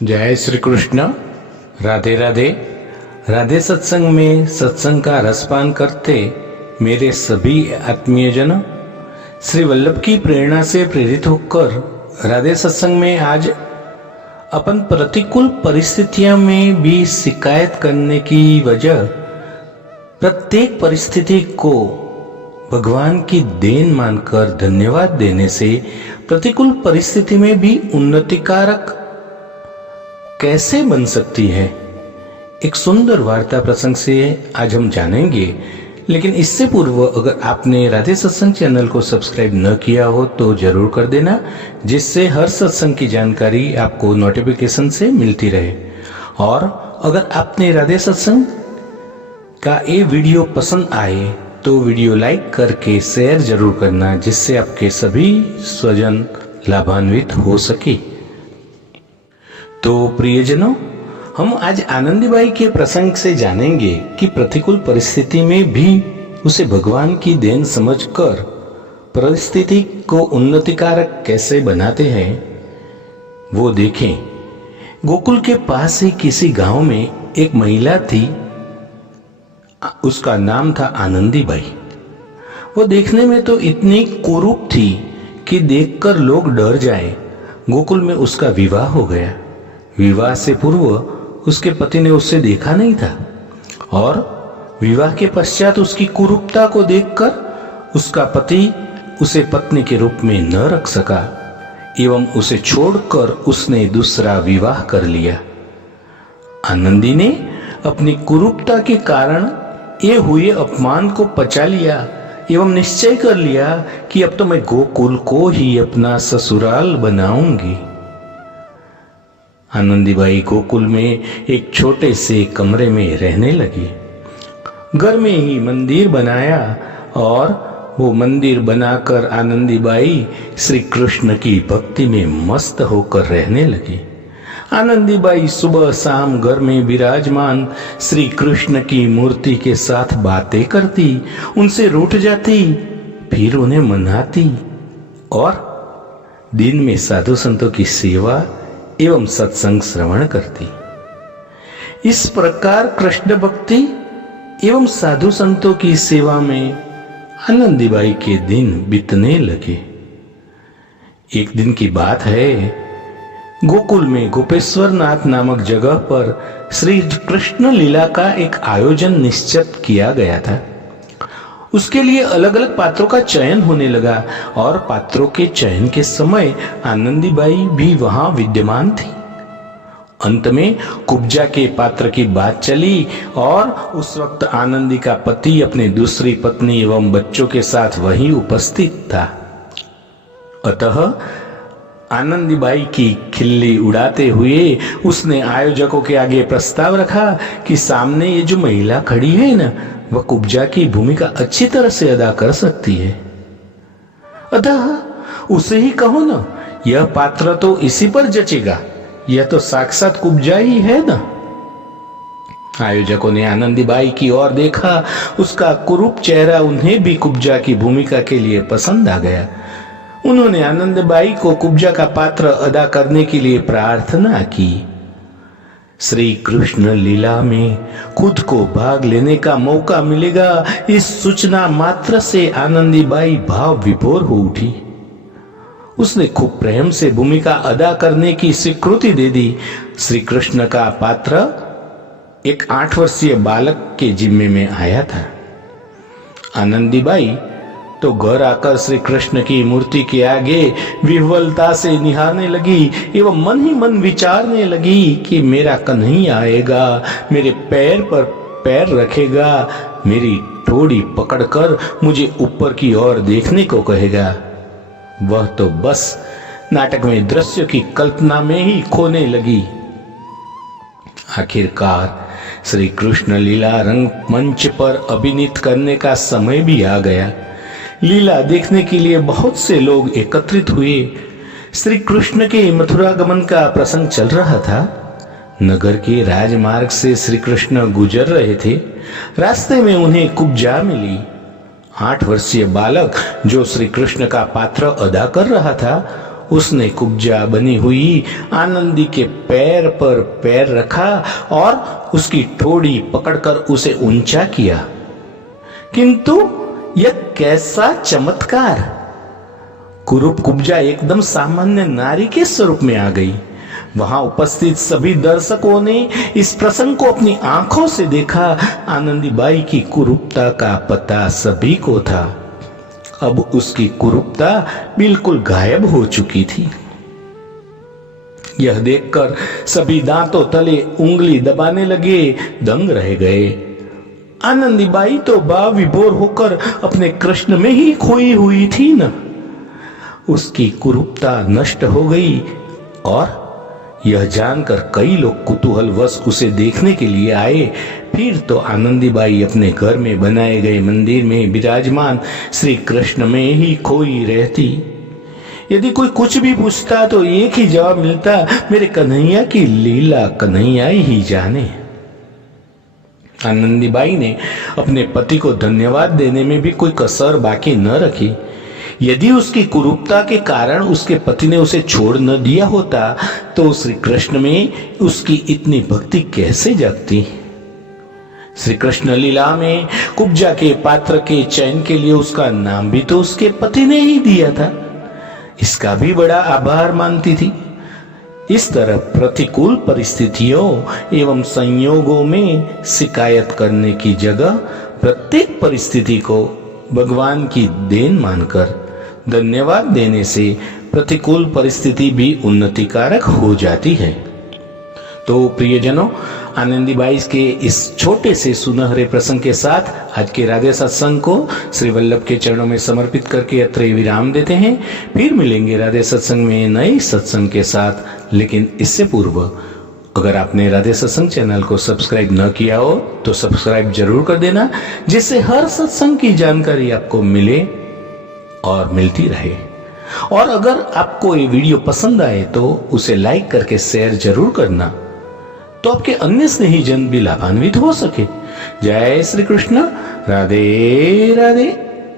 जय श्री कृष्ण। राधे राधे। राधे सत्संग में सत्संग का रसपान करते मेरे सभी आत्मीयजन श्री वल्लभ की प्रेरणा से प्रेरित होकर राधे सत्संग में आज अपन प्रतिकूल परिस्थितियों में भी शिकायत करने की वजह प्रत्येक परिस्थिति को भगवान की देन मानकर धन्यवाद देने से प्रतिकूल परिस्थिति में भी उन्नतिकारक कैसे बन सकती है, एक सुंदर वार्ता प्रसंग से आज हम जानेंगे। लेकिन इससे पूर्व अगर आपने राधे सत्संग चैनल को सब्सक्राइब न किया हो तो जरूर कर देना, जिससे हर सत्संग की जानकारी आपको नोटिफिकेशन से मिलती रहे। और अगर आपने राधे सत्संग का ये वीडियो पसंद आए तो वीडियो लाइक करके शेयर जरूर करना, जिससे आपके सभी स्वजन लाभान्वित हो सके। तो प्रियजनों, हम आज आनंदीबाई के प्रसंग से जानेंगे कि प्रतिकूल परिस्थिति में भी उसे भगवान की देन समझकर परिस्थिति को उन्नतिकारक कैसे बनाते हैं वो देखें। गोकुल के पास ही किसी गांव में एक महिला थी, उसका नाम था आनंदीबाई। वो देखने में तो इतनी कुरूप थी कि देखकर लोग डर जाए। गोकुल में उसका विवाह हो गया। विवाह से पूर्व उसके पति ने उसे देखा नहीं था और विवाह के पश्चात उसकी कुरूपता को देखकर उसका पति उसे पत्नी के रूप में न रख सका एवं उसे छोड़कर उसने दूसरा विवाह कर लिया। आनंदी ने अपनी कुरूपता के कारण ये हुए अपमान को पचा लिया एवं निश्चय कर लिया कि अब तो मैं गोकुल को ही अपना ससुराल बनाऊंगी। आनंदीबाई गोकुल में एक छोटे से कमरे में रहने लगी। घर में ही मंदिर बनाया और वो मंदिर बनाकर आनंदीबाई श्री कृष्ण की भक्ति में मस्त होकर रहने लगी। आनंदीबाई सुबह शाम घर में विराजमान श्री कृष्ण की मूर्ति के साथ बातें करती, उनसे रूठ जाती, फिर उन्हें मनाती और दिन में साधु संतों की सेवा एवं सत्संग श्रवण करती। इस प्रकार कृष्ण भक्ति एवं साधु संतों की सेवा में आनंदीबाई के दिन बीतने लगे। एक दिन की बात है, गोकुल में गोपेश्वर नाथ नामक जगह पर श्री कृष्ण लीला का एक आयोजन निश्चित किया गया था। उसके लिए अलग अलग पात्रों का चयन होने लगा और पात्रों के चयन के समय आनंदीबाई भी वहां विद्यमान थी। अंत में कुब्जा के पात्र की बात चली और उस वक्त आनंदी का पति अपनी दूसरी पत्नी एवं बच्चों के साथ वहीं उपस्थित था। अतः आनंदीबाई की खिल्ली उड़ाते हुए उसने आयोजकों के आगे प्रस्ताव रखा कि सामने ये जो महिला खड़ी है ना, वह कुब्जा की भूमिका अच्छी तरह से अदा कर सकती है। अतः उसे ही कहो ना, यह पात्र तो इसी पर जचेगा, यह तो साक्षात कुब्जा ही है ना। आयोजकों ने आनंदीबाई की ओर देखा, उसका कुरूप चेहरा उन्हें भी कुब्जा की भूमिका के लिए पसंद आ गया। उन्होंने आनंदीबाई को कुब्जा का पात्र अदा करने के लिए प्रार्थना की। श्री कृष्ण लीला में खुद को भाग लेने का मौका मिलेगा, इस सूचना मात्र से आनंदीबाई भाव विभोर हो उठी। उसने खूब प्रेम से भूमिका अदा करने की स्वीकृति दे दी। श्री कृष्ण का पात्र एक 8 वर्षीय बालक के जिम्मे में आया था। आनंदीबाई तो घर आकर श्री कृष्ण की मूर्ति के आगे विह्वलता से निहारने लगी एवं मन ही मन विचारने लगी कि मेरा कन्हैया आएगा, मेरे पैर पर पैर रखेगा, मेरी ठोड़ी पकड़कर मुझे ऊपर की ओर देखने को कहेगा। वह तो बस नाटक में दृश्य की कल्पना में ही खोने लगी। आखिरकार श्री कृष्ण लीला रंग मंच पर अभिनीत करने का समय भी आ गया। लीला देखने के लिए बहुत से लोग एकत्रित हुए। श्री कृष्ण के मथुरा गमन का प्रसंग चल रहा था। नगर के राजमार्ग से श्री कृष्ण गुजर रहे थे। रास्ते में उन्हें कुब्जा मिली। 8 वर्षीय बालक जो श्री कृष्ण का पात्र अदा कर रहा था, उसने कुब्जा बनी हुई आनंदी के पैर पर पैर रखा और उसकी ठोड़ी पकड़कर उसे ऊंचा किया। किंतु यह कैसा चमत्कार! कुरूप कुब्जा एकदम सामान्य नारी के स्वरूप में आ गई। वहां उपस्थित सभी दर्शकों ने इस प्रसंग को अपनी आंखों से देखा। आनंदीबाई की कुरूपता का पता सभी को था। अब उसकी कुरूपता बिल्कुल गायब हो चुकी थी। यह देखकर सभी दांतों तले उंगली दबाने लगे, दंग रह गए। आनंदीबाई तो बाविभोर होकर अपने कृष्ण में ही खोई हुई थी न। उसकी कुरूपता नष्ट हो गई और यह जानकर कई लोग कुतूहलवश उसे देखने के लिए आए। फिर तो आनंदीबाई अपने घर में बनाए गए मंदिर में विराजमान श्री कृष्ण में ही खोई रहती। यदि कोई कुछ भी पूछता तो एक ही जवाब मिलता, मेरे कन्हैया की लीला कन्हैया ही जाने। आनंदीबाई ने अपने पति को धन्यवाद देने में भी कोई कसर बाकी न रखी। यदि उसकी कुरूपता के कारण उसके पति ने उसे छोड़ न दिया होता तो श्री कृष्ण में उसकी इतनी भक्ति कैसे जगती। श्री कृष्ण लीला में कुब्जा के पात्र के चयन के लिए उसका नाम भी तो उसके पति ने ही दिया था। इसका भी बड़ा आभार मानती थी। इस तरह प्रतिकूल परिस्थितियों एवं संयोगों में शिकायत करने की जगह प्रत्येक परिस्थिति को भगवान की देन मानकर धन्यवाद देने से प्रतिकूल परिस्थिति भी उन्नतिकारक हो जाती है। तो प्रियजनों, आनंदीबाई के इस छोटे से सुनहरे प्रसंग के साथ आज के राधे सत्संग को श्री वल्लभ के चरणों में समर्पित करके अत्र विराम देते हैं। फिर मिलेंगे राधे सत्संग में नए सत्संग के साथ। लेकिन इससे पूर्व अगर आपने राधे सत्संग चैनल को सब्सक्राइब न किया हो तो सब्सक्राइब जरूर कर देना, जिससे हर सत्संग की जानकारी आपको मिले और मिलती रहे। और अगर आपको ये वीडियो पसंद आए तो उसे लाइक करके शेयर जरूर करना, तो आपके अन्य स्नेहीजन भी लाभान्वित हो सके। जय श्री कृष्ण। राधे राधे।